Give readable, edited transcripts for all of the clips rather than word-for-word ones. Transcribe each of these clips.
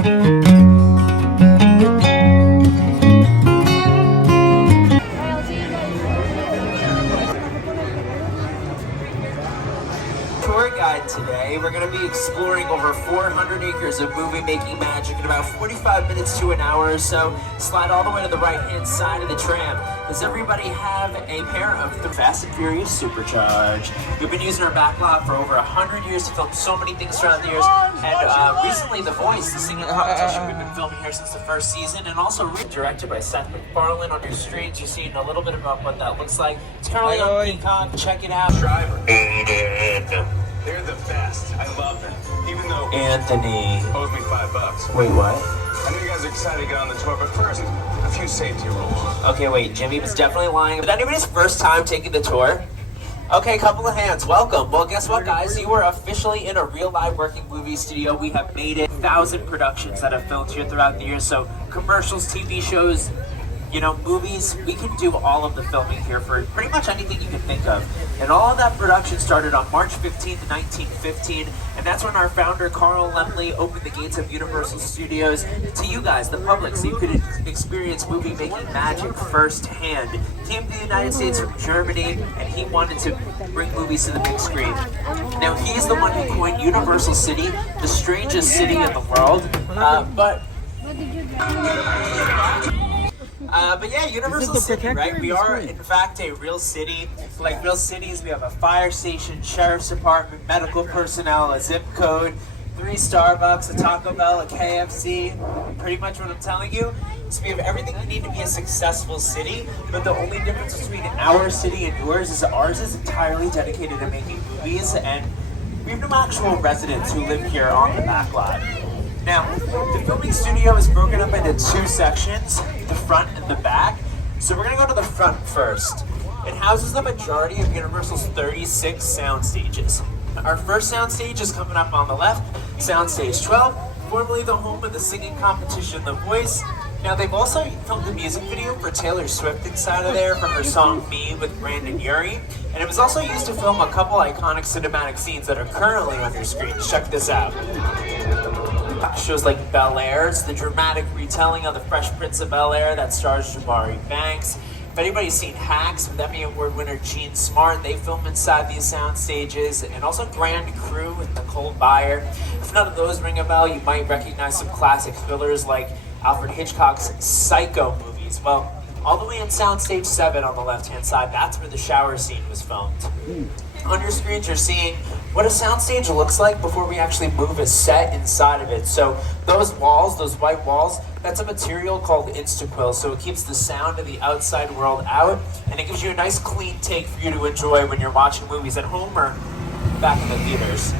Tour guide today. We're going to be exploring over 400 acres of movie making magic in about 45 minutes to an hour or so. Slide all the way to the right hand side of the tram. Does everybody have a pair of the Fast and Furious Supercharge? We've been using our backlot for over 100 years to film so many things throughout the years. And recently The Voice, the singing competition, we've been filming here since the first season, and also directed by Seth MacFarlane. On your screens, you're seeing a little bit about what that looks like. It's currently on Peacock. Check it out. Driver. They're the best. I love them. Even though Anthony owes me $5. Wait, what? I know you guys are excited to get on the tour, but first, a few safety rules. Okay, wait, Jimmy was definitely lying. Is that anybody's first time taking the tour? Okay, couple of hands, welcome. Well, guess what, guys? You are officially in a real live working movie studio. We have made it 1,000 productions that have filmed here throughout the years. So commercials, TV shows, you know, movies, we can do all of the filming here for pretty much anything you can think of. And all of that production started on March 15th, 1915, and that's when our founder, Carl Laemmle, opened the gates of Universal Studios to you guys, the public, so you could experience movie-making magic firsthand. He came to the United States from Germany, and he wanted to bring movies to the big screen. Now, he's the one who coined Universal City, the strangest city in the world, but yeah, Universal City, right? We are, in fact, a real city. Like real cities, we have a fire station, sheriff's department, medical personnel, a zip code, 3 Starbucks, a Taco Bell, a KFC. Pretty much what I'm telling you is we have everything you need to be a successful city, but the only difference between our city and yours is ours is entirely dedicated to making movies, and we have no actual residents who live here on the back lot. Now, the filming studio is broken up into 2 sections, the front and the back. So we're gonna go to the front first. It houses the majority of Universal's 36 sound stages. Our first sound stage is coming up on the left, Soundstage 12, formerly the home of the singing competition, The Voice. Now, they've also filmed a music video for Taylor Swift inside of there for her song Me with Brandon Urie. And it was also used to film a couple iconic cinematic scenes that are currently on your screen. Check this out. Shows like Bel Air, it's the dramatic retelling of the Fresh Prince of Bel Air that stars Jabari Banks. If anybody's seen Hacks with Emmy Award winner Gene Smart, they film inside these sound stages, and also Grand Crew with Nicole Byer. If none of those ring a bell, you might recognize some classic fillers like Alfred Hitchcock's Psycho movies. Well, all the way in Soundstage 7 on the left-hand side, that's where the shower scene was filmed. On your screens, you're seeing what a soundstage looks like before we actually move a set inside of it. So those walls, those white walls, that's a material called Instaquill, so it keeps the sound of the outside world out, and it gives you a nice clean take for you to enjoy when you're watching movies at home or back in the theaters.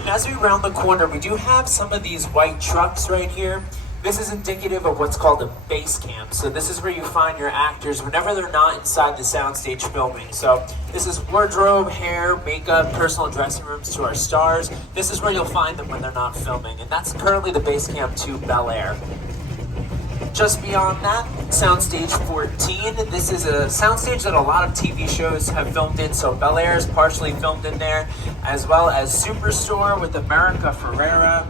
And as we round the corner, we do have some of these white trucks right here. This is indicative of what's called a base camp. So this is where you find your actors whenever they're not inside the soundstage filming. So this is wardrobe, hair, makeup, personal dressing rooms to our stars. This is where you'll find them when they're not filming. And that's currently the base camp to Bel Air. Just beyond that, Soundstage 14. This is a soundstage that a lot of TV shows have filmed in. So Bel Air is partially filmed in there, as well as Superstore with America Ferrera.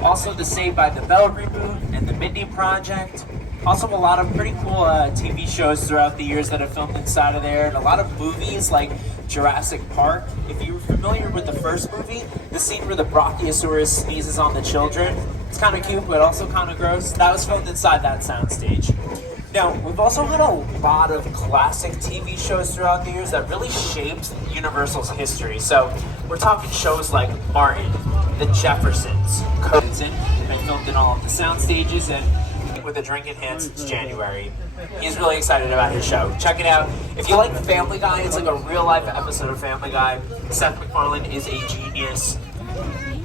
Also the Saved by the Bell reboot and the Mindy Project. Also a lot of pretty cool TV shows throughout the years that have filmed inside of there, and a lot of movies like Jurassic Park. If you're familiar with the first movie, the scene where the Brachiosaurus sneezes on the children, it's kind of cute but also kind of gross. That was filmed inside that soundstage. Now, we've also had a lot of classic TV shows throughout the years that really shaped Universal's history. So we're talking shows like Martin, The Jeffersons, Codenson, been filmed in all of the sound stages, and with a drink in hand since January. He's really excited about his show. Check it out. If you like Family Guy, it's like a real life episode of Family Guy. Seth MacFarlane is a genius.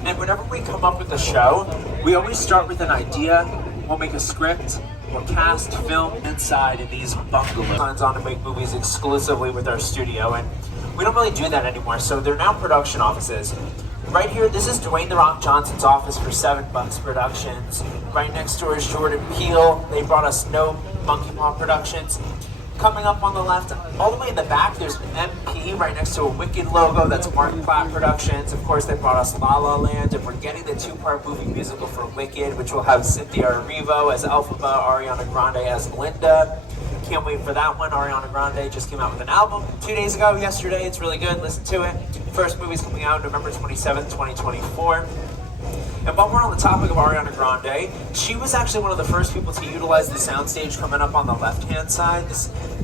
And whenever we come up with a show, we always start with an idea. We'll make a script. We'll cast, film inside in these bungalows. Signs on to make movies exclusively with our studio, and we don't really do that anymore, so they're now production offices. Right here, this is Dwayne "The Rock" Johnson's office for 7 Bucks Productions. Right next door is Jordan Peele. They brought us No Monkey Paw Productions. Coming up on the left, all the way in the back, there's an MP right next to a Wicked logo. That's Mark Platt Productions. Of course, they brought us La La Land, and we're getting the two-part movie musical for Wicked, which will have Cynthia Erivo as Elphaba, Ariana Grande as Melinda. Can't wait for that one. Ariana Grande just came out with an album 2 days ago, yesterday. It's really good. Listen to it. First movie's coming out November 27th, 2024. And while we're on the topic of Ariana Grande, she was actually one of the first people to utilize the soundstage coming up on the left-hand side.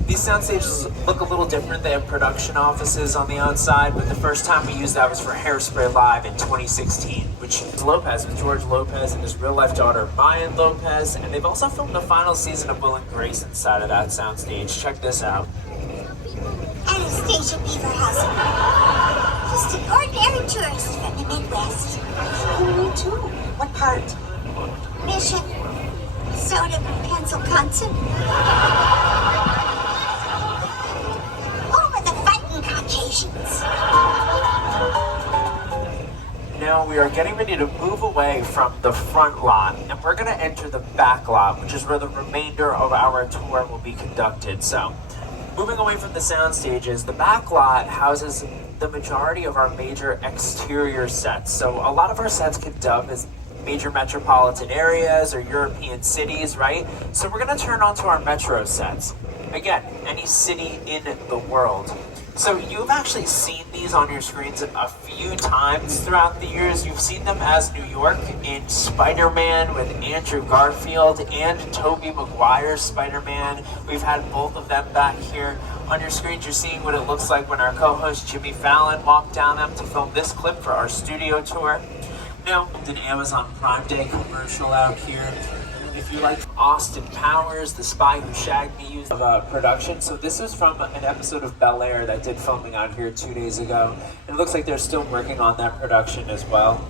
These sound stages look a little different. They have production offices on the outside, but the first time we used that was for Hairspray Live in 2016, which is Lopez, with George Lopez and his real-life daughter, Mayan Lopez, and they've also filmed the final season of Will and Grace inside of that soundstage. Check this out. Anastasia Beaver House. Just an ordinary tourist from the Midwest. Me too. What part? Mission. Soda, Pennsylvania. Over the fighting Caucasians. Now we are getting ready to move away from the front lot, and we're going to enter the back lot, which is where the remainder of our tour will be conducted. So, moving away from the sound stages, the back lot houses the majority of our major exterior sets. So a lot of our sets can dub as major metropolitan areas or European cities, right? So we're gonna turn on to our metro sets. Again, any city in the world. So you've actually seen these on your screens a few times throughout the years. You've seen them as New York in Spider-Man with Andrew Garfield and Tobey Maguire's Spider-Man. We've had both of them back here. On your screens, you're seeing what it looks like when our co-host Jimmy Fallon walked down them to film this clip for our studio tour. Now, an Amazon Prime Day commercial out here. If you like Austin Powers, The Spy Who Shagged Me, used production. So this is from an episode of Bel Air that did filming out here 2 days ago. It looks like they're still working on that production as well.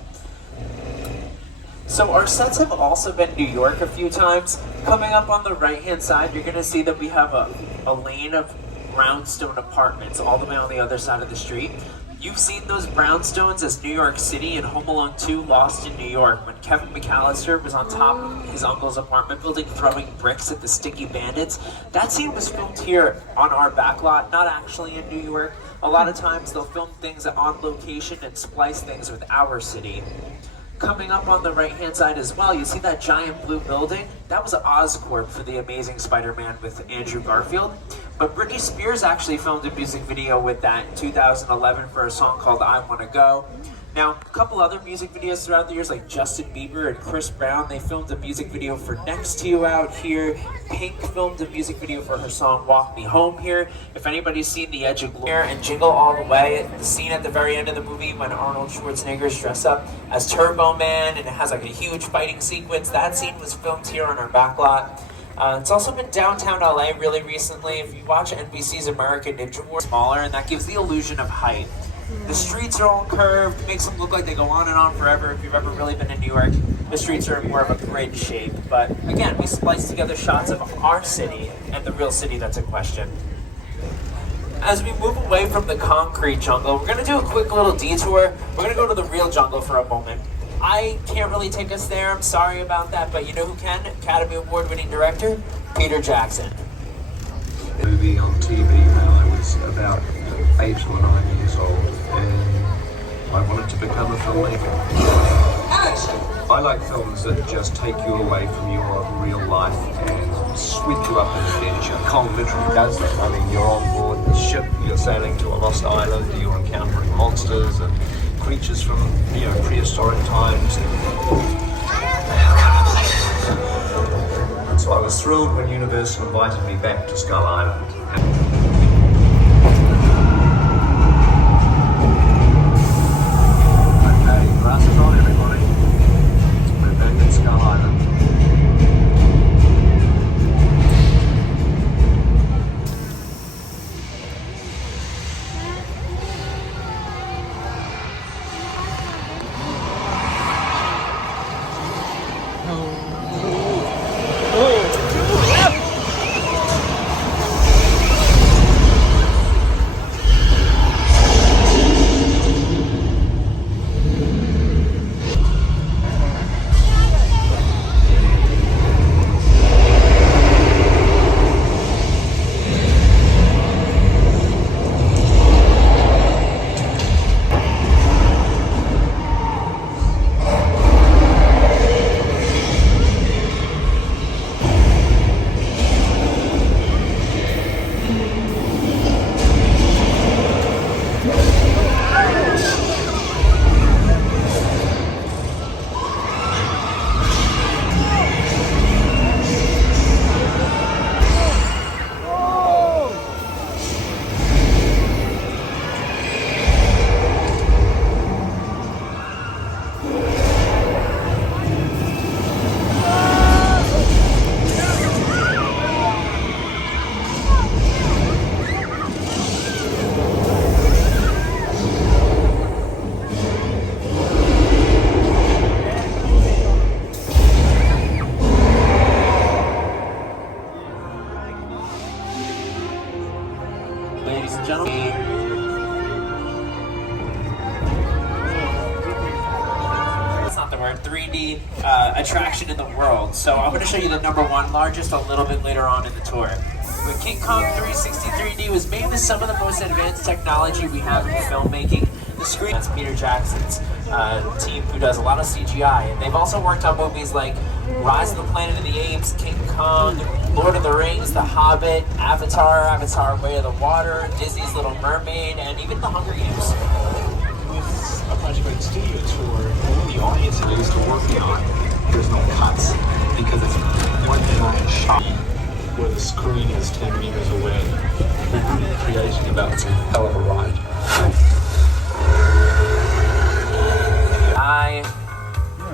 So our sets have also been New York a few times. Coming up on the right-hand side, you're gonna see that we have a lane of brownstone apartments all the way on the other side of the street. You've seen those brownstones as New York City in Home Alone 2 Lost in New York when Kevin McAllister was on top of his uncle's apartment building throwing bricks at the sticky bandits. That scene was filmed here on our back lot, not actually in New York. A lot of times they'll film things on location and splice things with our city. Coming up on the right-hand side as well, you see that giant blue building? That was Oscorp for The Amazing Spider-Man with Andrew Garfield. But Britney Spears actually filmed a music video with that in 2011 for a song called I Wanna Go. Now, a couple other music videos throughout the years, like Justin Bieber and Chris Brown, they filmed a music video for Next to You out here. Pink filmed a music video for her song Walk Me Home here. If anybody's seen The Edge of Glory and Jingle All the Way, the scene at the very end of the movie when Arnold Schwarzenegger's dressed up as Turbo Man and it has like a huge fighting sequence, that scene was filmed here on our back lot. It's also been downtown LA really recently. If you watch NBC's American Ninja Warrior, smaller, and that gives the illusion of height. The streets are all curved, makes them look like they go on and on forever. If you've ever really been in New York, the streets are more of a grid shape. But again, we splice together shots of our city and the real city that's in question. As we move away from the concrete jungle, we're gonna do a quick little detour. We're gonna go to the real jungle for a moment. I can't really take us there, I'm sorry about that, but you know who can? Academy Award-winning director, Peter Jackson. Movie on TV when I was about 8 or 9 years old, and I wanted to become a filmmaker. I like films that just take you away from your real life and sweep you up in adventure. Cold literally does that. I mean, you're on board the ship, you're sailing to a lost island, you're encountering monsters and creatures from, prehistoric times. So I was thrilled when Universal invited me back to Skull Island. Okay, glasses on, everybody. We're back at Skull Island. attraction in the world. So I'm going to show you the #1 largest a little bit later on in the tour. But King Kong 360 3D was made with some of the most advanced technology we have in filmmaking. The screen, that's Peter Jackson's team, who does a lot of CGI, and they've also worked on movies like Rise of the Planet of the Apes, King Kong, Lord of the Rings, The Hobbit, Avatar Way of the Water, Disney's Little Mermaid, and even The Hunger Games. With a project like Studio Tour, the audience is used to working on. There's no cuts because it's one giant shot where the screen is 10 meters away. We're creating about a hell of a ride.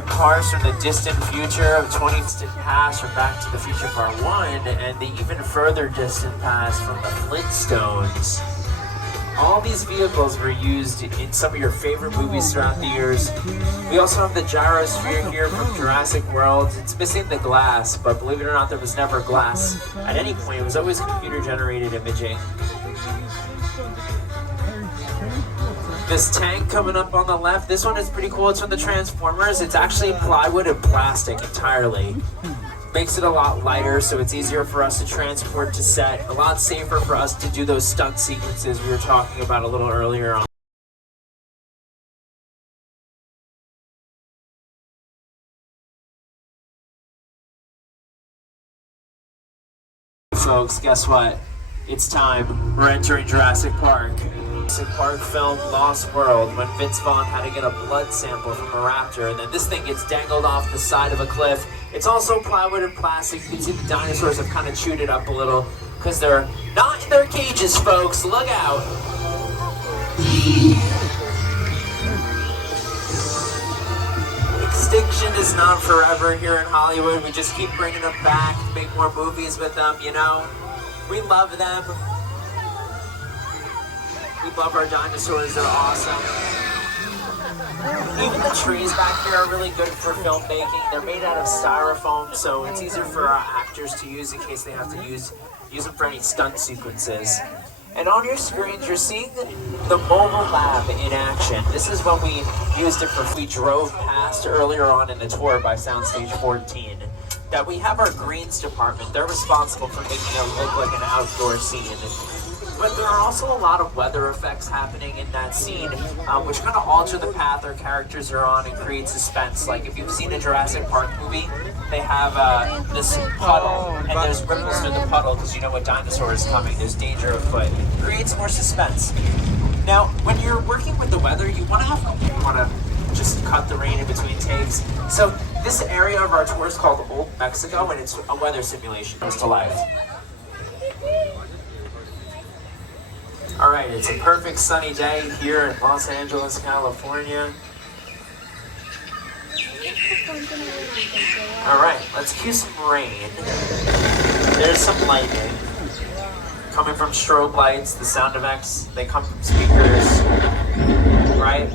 Cars from the distant future of 20 distant past from Back to the Future Part 1, and the even further distant past from the Flintstones. All these vehicles were used in some of your favorite movies throughout the years. We also have the gyrosphere here from Jurassic World. It's missing the glass, but believe it or not, there was never glass at any point. It was always computer-generated imaging. This tank coming up on the left, this one is pretty cool. It's from the Transformers. It's actually plywood and plastic entirely. Makes it a lot lighter, so it's easier for us to transport to set. A lot safer for us to do those stunt sequences we were talking about a little earlier on. Folks, guess what? It's time. We're entering Jurassic Park. Jurassic Park film Lost World, when Vince Vaughn had to get a blood sample from a raptor, and then this thing gets dangled off the side of a cliff. It's also plywood and plastic. You can see the dinosaurs have kind of chewed it up a little because they're not in their cages, folks. Look out. Extinction is not forever here in Hollywood. We just keep bringing them back, make more movies with them, you know. We love them. We love our dinosaurs, they're awesome. Even the trees back here are really good for filmmaking. They're made out of styrofoam, so it's easier for our actors to use in case they have to use them for any stunt sequences. And on your screens, you're seeing the mobile lab in action. This is when we used it for, we drove past earlier on in the tour by Soundstage 14. That we have our greens department. They're responsible for making it look like an outdoor scene. But there are also a lot of weather effects happening in that scene, which kind of alter the path our characters are on and create suspense. Like if you've seen a Jurassic Park movie, they have this puddle, and there's ripples through the puddle because you know what dinosaur is coming. There's danger afoot. It creates more suspense. Now, when you're working with the weather, you want to just cut the rain in between takes. So this area of our tour is called Old Mexico, and it's a weather simulation. Comes to life. All right, it's a perfect sunny day here in Los Angeles, California. All right, let's cue some rain. There's some lightning coming from strobe lights. The sound effects, they come from speakers, right?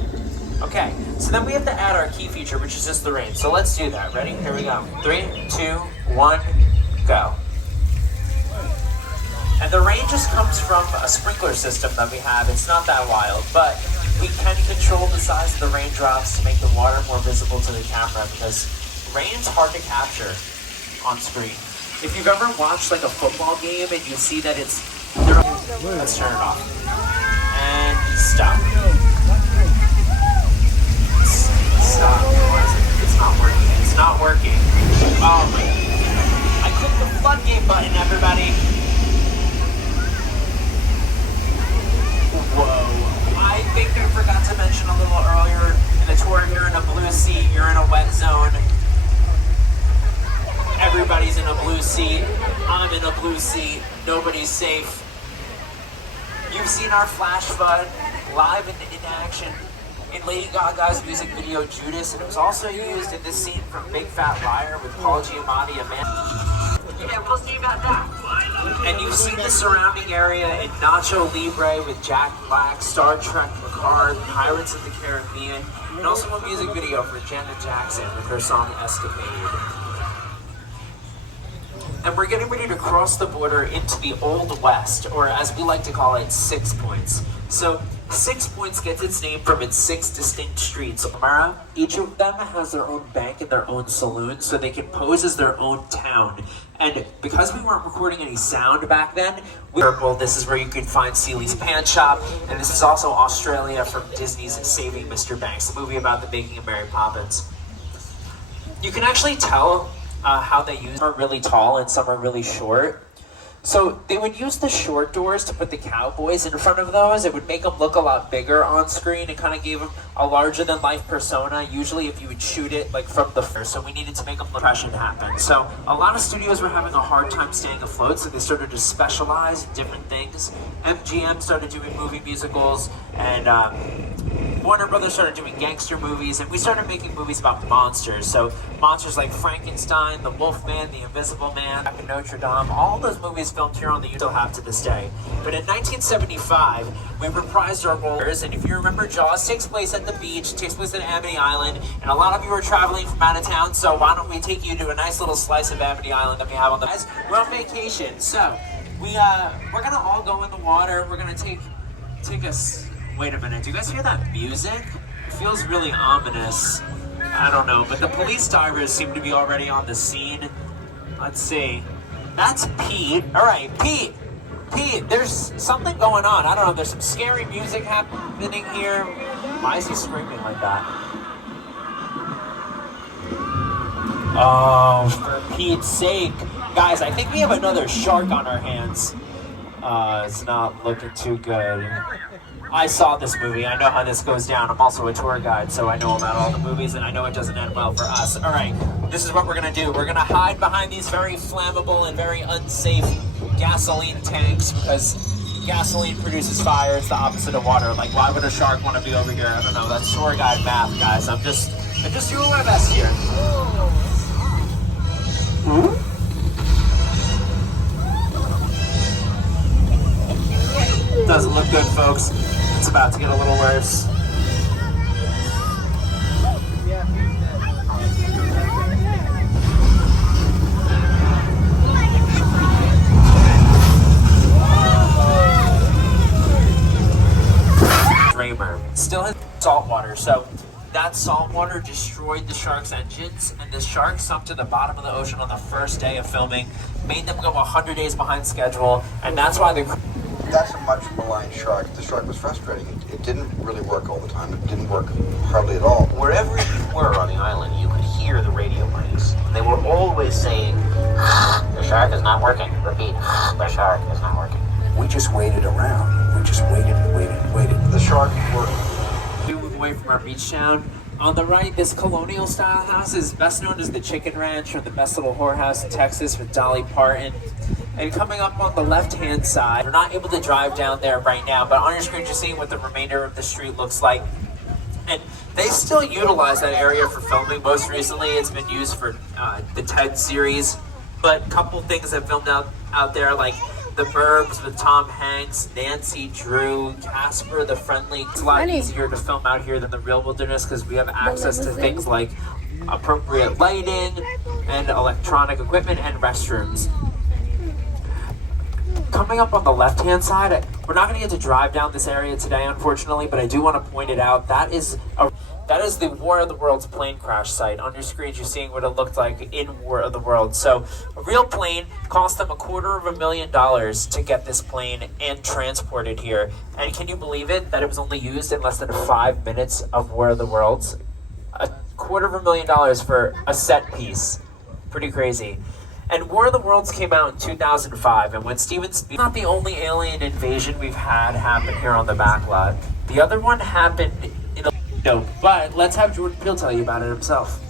Okay, so then we have to add our key feature, which is just the rain. So let's do that. Ready? Here we go. 3, 2, 1, go. And the rain just comes from a sprinkler system that we have. It's not that wild, but we can control the size of the raindrops to make the water more visible to the camera because rain's hard to capture on screen. If you've ever watched like a football game and you see that it's... Let's turn it off. And stop. Stop. It's not working. It's not working. Oh my... I clicked the floodgate button, everybody. Whoa. I think I forgot to mention a little earlier in the tour, you're in a blue seat, you're in a wet zone. Everybody's in a blue seat. I'm in a blue seat. Nobody's safe. You've seen our flash flood live in action in Lady Gaga's music video Judas, and it was also used in this scene from Big Fat Liar with Paul Giamatti and Yeah, we'll see about that. And you've seen the surrounding area in Nacho Libre with Jack Black, Star Trek Picard, Pirates of the Caribbean, and also a music video for Janet Jackson with her song Escapade. And we're getting ready to cross the border into the Old West, or as we like to call it, 6 Points. So Six Points gets its name from its 6 distinct streets. Each of them has their own bank and their own saloon, so they can pose as their own town. And because we weren't recording any sound back then, this is where you can find Seeley's Pan Shop, and this is also Australia from Disney's Saving Mr. Banks, a movie about the making of Mary Poppins. You can actually tell how they use some are really tall and some are really short. So they would use the short doors to put the cowboys in front of those. It would make them look a lot bigger on screen. It kind of gave them a larger than life persona. Usually if you would shoot it like from the first, so we needed to make them impression happen. So a lot of studios were having a hard time staying afloat, so they started to specialize in different things. MGM started doing movie musicals, and Warner Brothers started doing gangster movies, and we started making movies about monsters. So monsters like Frankenstein, the Wolfman, the Invisible Man, Back in Notre Dame, all those movies filmed here on the still have to this day. But in 1975, we reprised our roles, and if you remember, Jaws takes place at the beach, takes place at Amity Island, and a lot of you are traveling from out of town, so why don't we take you to a nice little slice of Amity Island that we have on the guys. We're on vacation, so we're gonna all go in the water. We're gonna take us. Wait a minute, do you guys hear that music? It feels really ominous. I don't know, but the police divers seem to be already on the scene. Let's see. That's Pete. All right, Pete, there's something going on. I don't know, there's some scary music happening here. Why is he screaming like that? Oh, for Pete's sake. Guys, I think we have another shark on our hands. It's not looking too good. I saw this movie. I know how this goes down. I'm also a tour guide, so I know about all the movies, and I know it doesn't end well for us. All right, this is what we're going to do. We're going to hide behind these very flammable and very unsafe gasoline tanks, because gasoline produces fire. It's the opposite of water. Like, why would a shark want to be over here? I don't know. That's tour guide math, guys. I'm just doing my best here. Doesn't look good, folks. It's about to get a little worse. Dreamer still has salt water, so that salt water destroyed the shark's engines, and the shark sunk to the bottom of the ocean on the first day of filming, made them go 100 days behind schedule, and that's why That's a much maligned shark. The shark was frustrating. It didn't really work all the time. It didn't work hardly at all. Wherever you were on the island, you could hear the radio waves. They were always saying, the shark is not working. Repeat, the shark is not working. We just waited around. We just waited and waited and waited. The shark worked. We move away from our beach town. On the right, this colonial style house is best known as the Chicken Ranch, or the best little whorehouse in Texas with Dolly Parton. And coming up on the left-hand side, we're not able to drive down there right now, but on your screen you're seeing what the remainder of the street looks like. And they still utilize that area for filming. Most recently, it's been used for the Ted series. But a couple things that filmed out there, like The Burbs with Tom Hanks, Nancy Drew, Casper the Friendly. It's a lot easier to film out here than the real wilderness because we have access to things like appropriate lighting and electronic equipment and restrooms. Coming up on the left-hand side, we're not going to get to drive down this area today, unfortunately, but I do want to point it out. That is the War of the Worlds plane crash site. On your screens, you're seeing what it looked like in War of the Worlds. So a real plane cost them $250,000 to get this plane and transport it here. And can you believe it, that it was only used in less than 5 minutes of War of the Worlds? $250,000 for a set piece. Pretty crazy. And War of the Worlds came out in 2005, and when Steven Spielberg, not the only alien invasion we've had happen here on the backlot. The other one happened in a but let's have Jordan Peele tell you about it himself.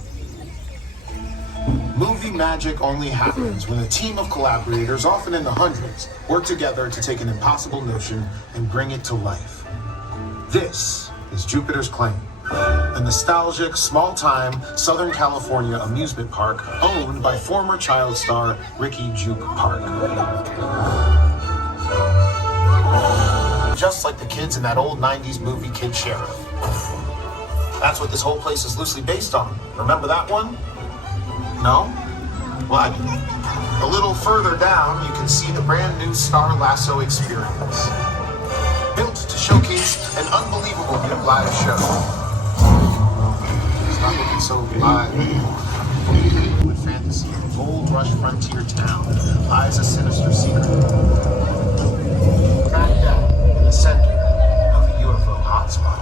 Movie magic only happens when a team of collaborators, often in the hundreds, work together to take an impossible notion and bring it to life. This is Jupiter's Claim, a nostalgic, small-time Southern California amusement park owned by former child star Ricky Juke Park. Just like the kids in that old 90s movie Kid Sheriff. That's what this whole place is loosely based on. Remember that one? No? Well, I do. A little further down, you can see the brand new Star Lasso experience. built to showcase an unbelievable new live show. It's not looking so live anymore. With fantasy, gold rush frontier town lies a sinister secret. Track down in the center of a UFO hotspot.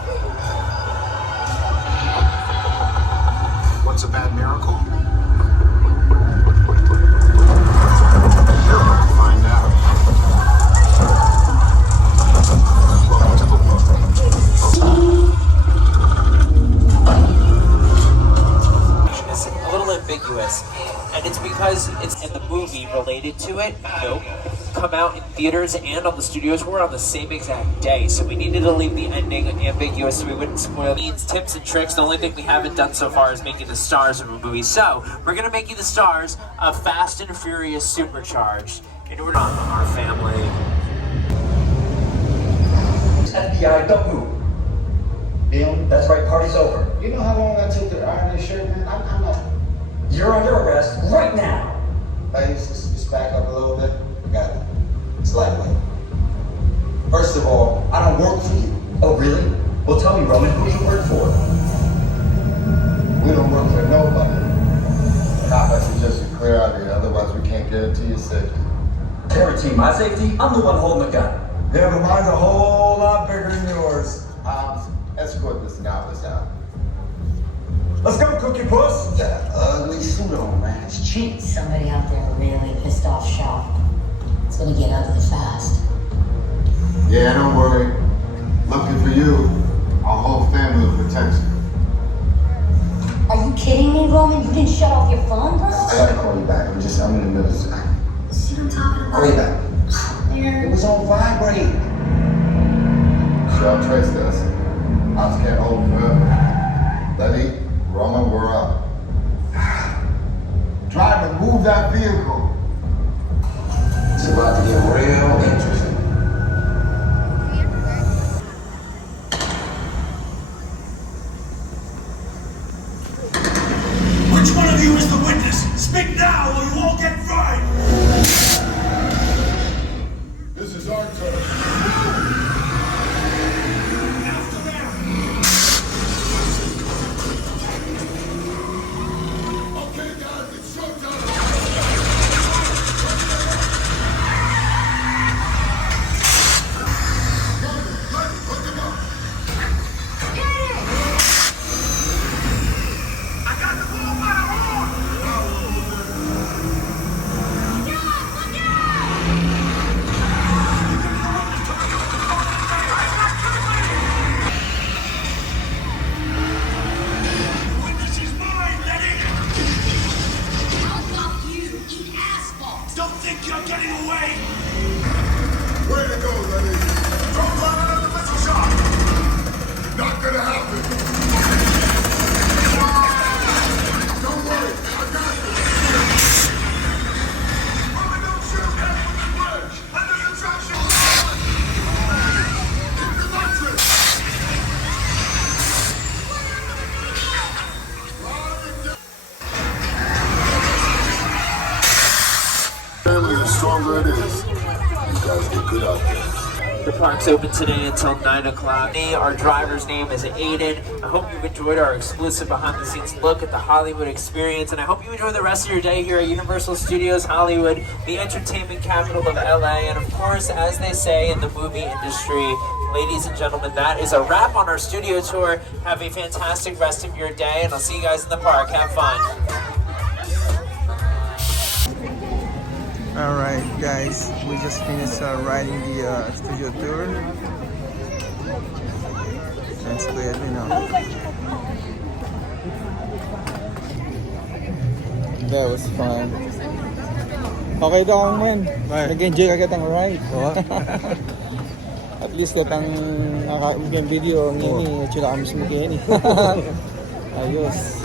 What's a bad miracle? You're about to find out. Welcome to the world. It's a little ambiguous, and it's because it's in the movie related to it. Nope. Come out in theaters and on the studio tour on the same exact day, so we needed to leave the ending ambiguous so we wouldn't spoil means, tips, and tricks. The only thing we haven't done so far is making the stars of a movie. So we're gonna make you the stars of Fast and Furious Supercharged in order on our family. FBI, don't move. Neil, that's right, party's over. You know how long I took to iron this shirt, man? I'm not. You're under arrest right now. Hey, just back up a little bit. I got it. It's lightweight. First of all, I don't work for you. Oh, really? Well, tell me, Roman, who do you work for? We don't work for nobody. Cop, I suggest you clear out of here, otherwise we can't guarantee your safety. Guarantee my safety? I'm the one holding the gun. Yeah, but mine's a whole lot bigger than yours. Escort this novice out. Let's go, Cookie Puss! That ugly suit on, man. It's cheap. Somebody out there really pissed off Shaw. It's gonna get ugly fast. Yeah, don't worry. Lucky for you, our whole family will protect you. Are you kidding me, Roman? You didn't shut off your phone, bro? I gotta call you back. I'm in the middle of See what I'm talking about? Call you back. Man. It was on vibrate. Shall trace this. House can't hold forever. Letty, Roman, we're up. Driver, move that vehicle. It's about to get real interesting. Which one of you is the witness? Speak now or you all get fried! This is our turn. After them! Okay, guys, it's showtime. I got the ball by the horn! Witness is mine, Letty! How about you eat asphalt? Don't think you're getting away! Way to go, Letty. Don't run another missile shot! Not gonna happen. Don't worry, I got you. Roman, don't shoot! Head with the bridge! Under the traction! Keep the nitrous. Family, the stronger it is. You guys get good out there. The park's open today until 9 o'clock. Our driver's name is Aiden. I hope you've enjoyed our exclusive behind-the-scenes look at the Hollywood experience, and I hope you enjoy the rest of your day here at Universal Studios Hollywood, the entertainment capital of LA. And of course, as they say in the movie industry, ladies and gentlemen, that is a wrap on our studio tour. Have a fantastic rest of your day, and I'll see you guys in the park. Have fun. Alright guys, we just finished riding the studio tour. That's clear, you know. That was fun. Okay daw man. Nag-enjoy ka kitang ride. At least katang video ng ini, chila kami sa mukha ini. Ayos.